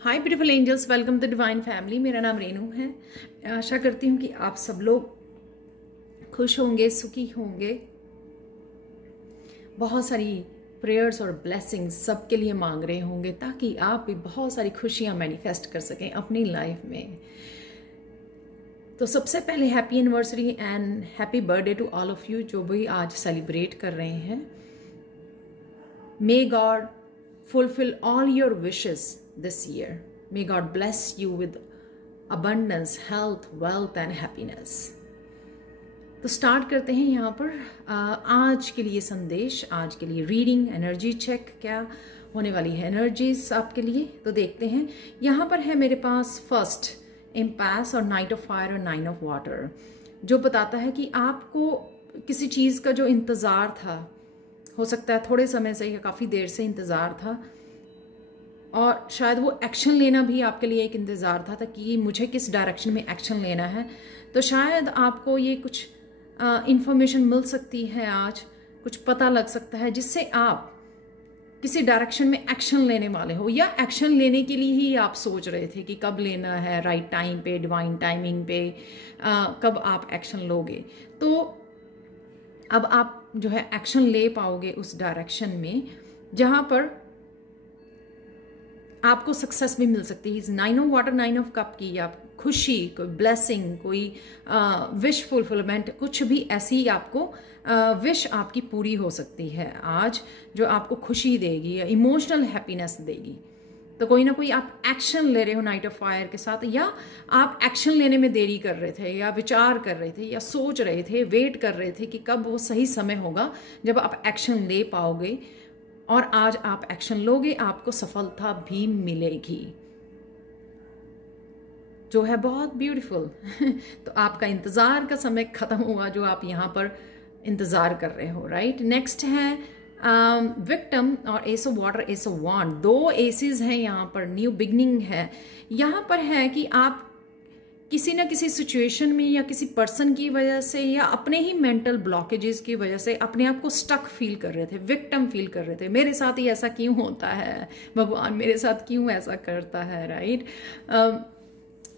Hi beautiful angels, welcome to divine family. मेरा नाम रेनू है। मैं आशा करती हूँ कि आप सब लोग खुश होंगे, सुखी होंगे। बहुत सारी प्रेयर्स और ब्लेसिंग्स सबके लिए मांग रहे होंगे ताकि आप भी बहुत सारी खुशियाँ मैनिफेस्ट कर सकें अपनी लाइफ में। तो सबसे पहले happy anniversary and happy birthday to all of you जो भी आज सेलिब्रेट कर रहे हैं। May God fulfill all your wishes this year. May God bless you with abundance, health, wealth and happiness. तो स्टार्ट करते हैं यहाँ पर आज के लिए संदेश, आज के लिए रीडिंग, एनर्जी चेक क्या होने वाली है एनर्जीज आपके लिए। तो देखते हैं, यहाँ पर है मेरे पास फर्स्ट एम्पास और नाइट ऑफ फायर और 9 ऑफ वाटर, जो बताता है कि आपको किसी चीज़ का जो इंतज़ार था, हो सकता है थोड़े समय से या काफ़ी देर से इंतज़ार था, और शायद वो एक्शन लेना भी आपके लिए एक इंतज़ार था कि मुझे किस डायरेक्शन में एक्शन लेना है। तो शायद आपको ये कुछ इंफॉर्मेशन मिल सकती है, आज कुछ पता लग सकता है जिससे आप किसी डायरेक्शन में एक्शन लेने वाले हो, या एक्शन लेने के लिए ही आप सोच रहे थे कि कब लेना है, राइट टाइम पे, डिवाइन टाइमिंग पे कब आप एक्शन लोगे। तो अब आप जो है एक्शन ले पाओगे उस डायरेक्शन में जहां पर आपको सक्सेस भी मिल सकती है। 9 ऑफ वाटर, 9 ऑफ कप की आप खुशी, कोई ब्लेसिंग, कोई विश फुलफिलमेंट, कुछ भी ऐसी आपको विश आपकी पूरी हो सकती है आज, जो आपको खुशी देगी या इमोशनल हैप्पीनेस देगी। तो कोई ना कोई आप एक्शन ले रहे हो नाइट ऑफ फायर के साथ, या आप एक्शन लेने में देरी कर रहे थे, या विचार कर रहे थे, या सोच रहे थे, वेट कर रहे थे कि कब वो सही समय होगा जब आप एक्शन ले पाओगे। और आज आप एक्शन लोगे, आपको सफलता भी मिलेगी, जो है बहुत ब्यूटीफुल। तो आपका इंतज़ार का समय खत्म हुआ, जो आप यहाँ पर इंतज़ार कर रहे हो, राइट। नेक्स्ट है विक्टिम और ace of water, ace of wand. 2 aces हैं यहाँ पर, न्यू बिगनिंग है। यहाँ पर है कि आप किसी ना किसी सिचुएशन में या किसी पर्सन की वजह से या अपने ही मेंटल ब्लॉकेजेस की वजह से अपने आप को स्टक फील कर रहे थे, विक्टिम फील कर रहे थे। मेरे साथ ही ऐसा क्यों होता है, भगवान मेरे साथ क्यों ऐसा करता है, राइट।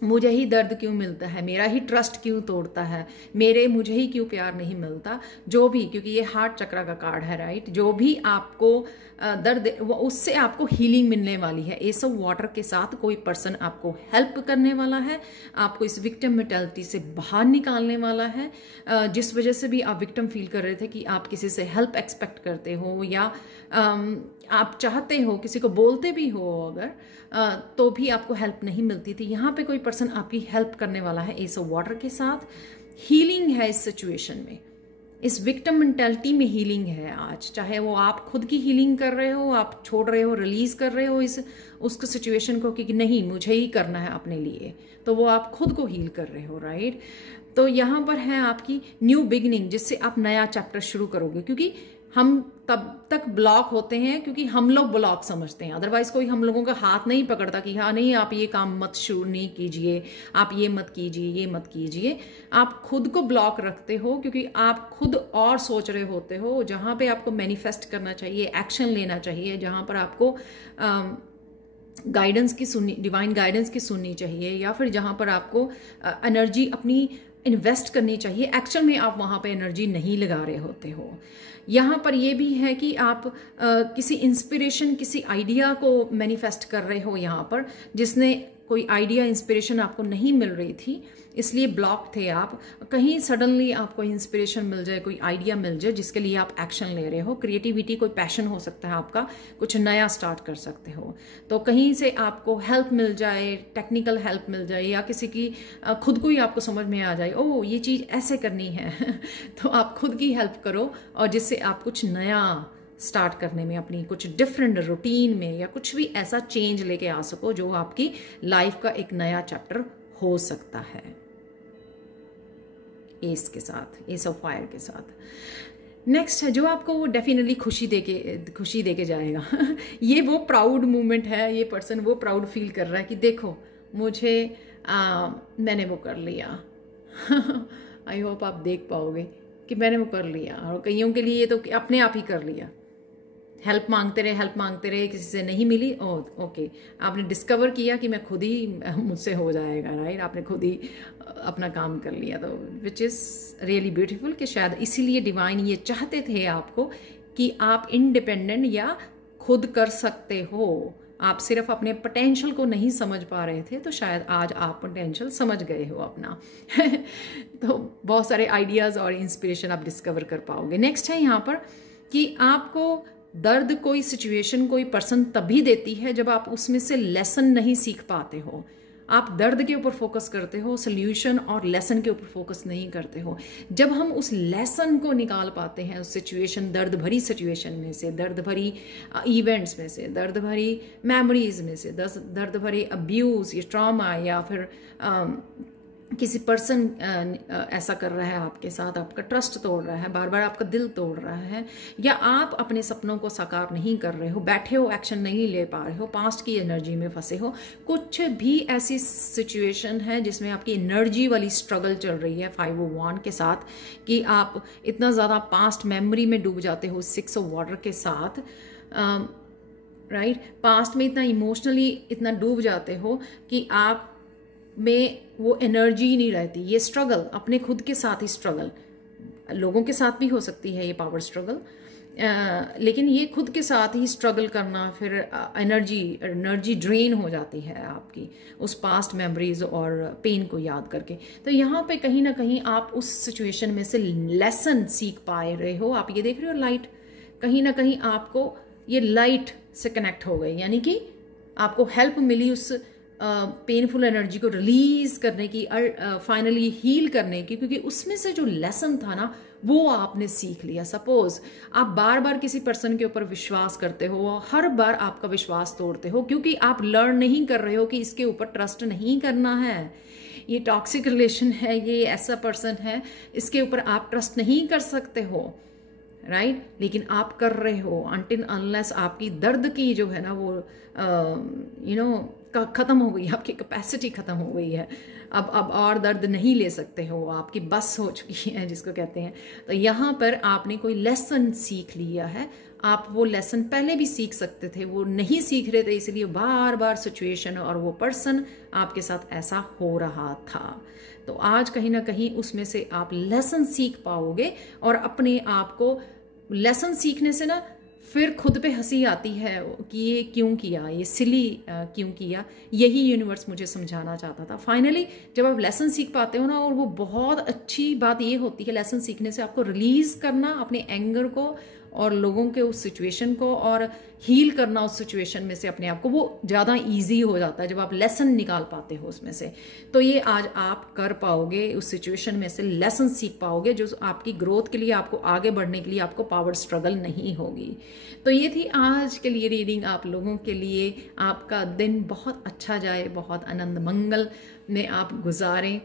मुझे ही दर्द क्यों मिलता है, मेरा ही ट्रस्ट क्यों तोड़ता है, मुझे ही क्यों प्यार नहीं मिलता, जो भी, क्योंकि ये हार्ट चक्र का कार्ड है, राइट। जो भी आपको दर्द, वो उससे आपको हीलिंग मिलने वाली है। एस ऑफ वाटर के साथ कोई पर्सन आपको हेल्प करने वाला है, आपको इस विक्टिम मेंटालिटी से बाहर निकालने वाला है, जिस वजह से भी आप विक्टिम फील कर रहे थे कि आप किसी से हेल्प एक्सपेक्ट करते हो, या आप चाहते हो, किसी को बोलते भी हो अगर, तो भी आपको हेल्प नहीं मिलती थी। यहाँ पे कोई पर्सन आपकी हेल्प करने वाला है। एस ऑफ वाटर के साथ हीलिंग है इस सिचुएशन में, इस विक्टिम मेंटालिटी में हीलिंग है आज। चाहे वो आप खुद की हीलिंग कर रहे हो, आप छोड़ रहे हो, रिलीज कर रहे हो उसको सिचुएशन को कि नहीं मुझे ही करना है अपने लिए, तो वो आप खुद को हील कर रहे हो, राइट। तो यहाँ पर है आपकी न्यू बिगिनिंग, जिससे आप नया चैप्टर शुरू करोगे। क्योंकि हम तब तक ब्लॉक होते हैं क्योंकि हम लोग ब्लॉक समझते हैं, अदरवाइज कोई हम लोगों का हाथ नहीं पकड़ता कि हाँ नहीं आप ये काम मत शुरू नहीं कीजिए, आप ये मत कीजिए, ये मत कीजिए। आप खुद को ब्लॉक रखते हो क्योंकि आप खुद और सोच रहे होते हो, जहाँ पे आपको मैनिफेस्ट करना चाहिए, एक्शन लेना चाहिए, जहाँ पर आपको गाइडेंस की सुननी, डिवाइन गाइडेंस की सुननी चाहिए, या फिर जहाँ पर आपको एनर्जी अपनी इन्वेस्ट करनी चाहिए, एक्शन में आप वहाँ पे एनर्जी नहीं लगा रहे होते हो। यहाँ पर ये भी है कि आप किसी इंस्पिरेशन, किसी आइडिया को मैनिफेस्ट कर रहे हो यहाँ पर, जिसने कोई आइडिया, इंस्पिरेशन आपको नहीं मिल रही थी, इसलिए ब्लॉक थे आप। कहीं सडनली आपको इंस्पिरेशन मिल जाए, कोई आइडिया मिल जाए जिसके लिए आप एक्शन ले रहे हो। क्रिएटिविटी, कोई पैशन हो सकता है आपका, कुछ नया स्टार्ट कर सकते हो। तो कहीं से आपको हेल्प मिल जाए, टेक्निकल हेल्प मिल जाए, या किसी की खुद को ही आपको समझ में आ जाए, ओह ये चीज़ ऐसे करनी है तो आप खुद की हेल्प करो, और जिससे आप कुछ नया स्टार्ट करने में, अपनी कुछ डिफरेंट रूटीन में, या कुछ भी ऐसा चेंज लेके आ सको जो आपकी लाइफ का एक नया चैप्टर हो सकता है। एस के साथ, एस ऑफ फायर के साथ। नेक्स्ट है जो आपको वो डेफिनेटली खुशी देके जाएगा ये वो प्राउड मोमेंट है, ये पर्सन वो प्राउड फील कर रहा है कि देखो मुझे मैंने वो कर लिया आई होप आप देख पाओगे कि मैंने वो कर लिया, और कईयों के लिए तो अपने आप ही कर लिया। हेल्प मांगते रहे, किसी से नहीं मिली, ओके, आपने डिस्कवर किया कि मैं खुद ही मुझसे हो जाएगा, राइट, आपने खुद ही अपना काम कर लिया, तो विच इज़ रियली ब्यूटीफुल कि शायद इसीलिए डिवाइन ये चाहते थे आपको कि आप इंडिपेंडेंट या खुद कर सकते हो। आप सिर्फ अपने पोटेंशियल को नहीं समझ पा रहे थे, तो शायद आज आप पोटेंशियल समझ गए हो अपना तो बहुत सारे आइडियाज़ और इंस्पिरेशन आप डिस्कवर कर पाओगे। नेक्स्ट है यहाँ पर कि आपको दर्द कोई सिचुएशन, कोई पर्सन तभी देती है जब आप उसमें से लेसन नहीं सीख पाते हो। आप दर्द के ऊपर फोकस करते हो, सोल्यूशन और लेसन के ऊपर फोकस नहीं करते हो। जब हम उस लेसन को निकाल पाते हैं उस सिचुएशन, दर्द भरी सिचुएशन में से, दर्द भरी इवेंट्स में से, दर्द भरी मेमोरीज में से, दर्द भरी अब्यूज़ या ट्रॉमा, या फिर किसी पर्सन ऐसा कर रहा है आपके साथ, आपका ट्रस्ट तोड़ रहा है, बार बार आपका दिल तोड़ रहा है, या आप अपने सपनों को साकार नहीं कर रहे हो, बैठे हो, एक्शन नहीं ले पा रहे हो, पास्ट की एनर्जी में फंसे हो, कुछ भी ऐसी सिचुएशन है जिसमें आपकी एनर्जी वाली स्ट्रगल चल रही है 5 ऑफ वांड के साथ, कि आप इतना ज़्यादा पास्ट मेमोरी में डूब जाते हो 6 ऑफ वाटर के साथ, राइट, पास्ट में इतना इमोशनली इतना डूब जाते हो कि आप में वो एनर्जी नहीं रहती। ये स्ट्रगल अपने खुद के साथ ही स्ट्रगल, लोगों के साथ भी हो सकती है ये पावर स्ट्रगल, लेकिन ये खुद के साथ ही स्ट्रगल करना, फिर एनर्जी ड्रेन हो जाती है आपकी उस पास्ट मेमोरीज और पेन को याद करके। तो यहाँ पे कहीं ना कहीं आप उस सिचुएशन में से लेसन सीख पाए रहे हो। आप ये देख रहे हो लाइट, कहीं ना कहीं आपको ये लाइट से कनेक्ट हो गई, यानी कि आपको हेल्प मिली उस पेनफुल एनर्जी को रिलीज करने की, फाइनली हील करने की, क्योंकि उसमें से जो लेसन था ना वो आपने सीख लिया। सपोज आप बार बार किसी पर्सन के ऊपर विश्वास करते हो, हर बार आपका विश्वास तोड़ते हो, क्योंकि आप लर्न नहीं कर रहे हो कि इसके ऊपर ट्रस्ट नहीं करना है, ये टॉक्सिक रिलेशन है, ये ऐसा पर्सन है, इसके ऊपर आप ट्रस्ट नहीं कर सकते हो, राइट, लेकिन आप कर रहे हो अनटिल अनलेस आपकी दर्द की जो है ना वो ख़त्म हो गई, आपकी कैपेसिटी ख़त्म हो गई है, अब और दर्द नहीं ले सकते हो, आपकी बस हो चुकी है जिसको कहते हैं। तो यहाँ पर आपने कोई लेसन सीख लिया है। आप वो लेसन पहले भी सीख सकते थे, वो नहीं सीख रहे थे, इसलिए बार बार सिचुएशन और वो पर्सन आपके साथ ऐसा हो रहा था। तो आज कहीं ना कहीं उसमें से आप लेसन सीख पाओगे, और अपने आप को लेसन सीखने से ना फिर खुद पे हंसी आती है कि ये क्यों किया, ये सिली क्यों किया। यही यूनिवर्स मुझे समझाना चाहता था। फाइनली जब आप लेसन सीख पाते हो ना, और वो बहुत अच्छी बात ये होती है लेसन सीखने से, आपको रिलीज करना अपने एंगर को और लोगों के उस सिचुएशन को, और हील करना उस सिचुएशन में से अपने आप को, वो ज़्यादा इजी हो जाता है जब आप लेसन निकाल पाते हो उसमें से। तो ये आज आप कर पाओगे, उस सिचुएशन में से लेसन सीख पाओगे, जो आपकी ग्रोथ के लिए, आपको आगे बढ़ने के लिए आपको पावर स्ट्रगल नहीं होगी। तो ये थी आज के लिए रीडिंग आप लोगों के लिए। आपका दिन बहुत अच्छा जाए, बहुत आनंद मंगल में आप गुजारें।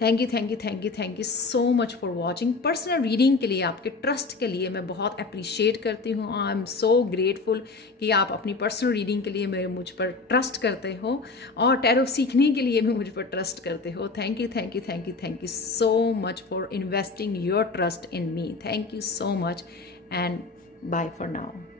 Thank you so much for watching. Personal reading के लिए, आपके ट्रस्ट के लिए मैं बहुत अप्रिशिएट करती हूँ। आई एम सो ग्रेटफुल कि आप अपनी पर्सनल रीडिंग के लिए मुझ पर ट्रस्ट करते हो, और टैरो सीखने के लिए भी मुझ पर ट्रस्ट करते हो। Thank you so much for investing your trust in me. Thank you so much, and bye for now.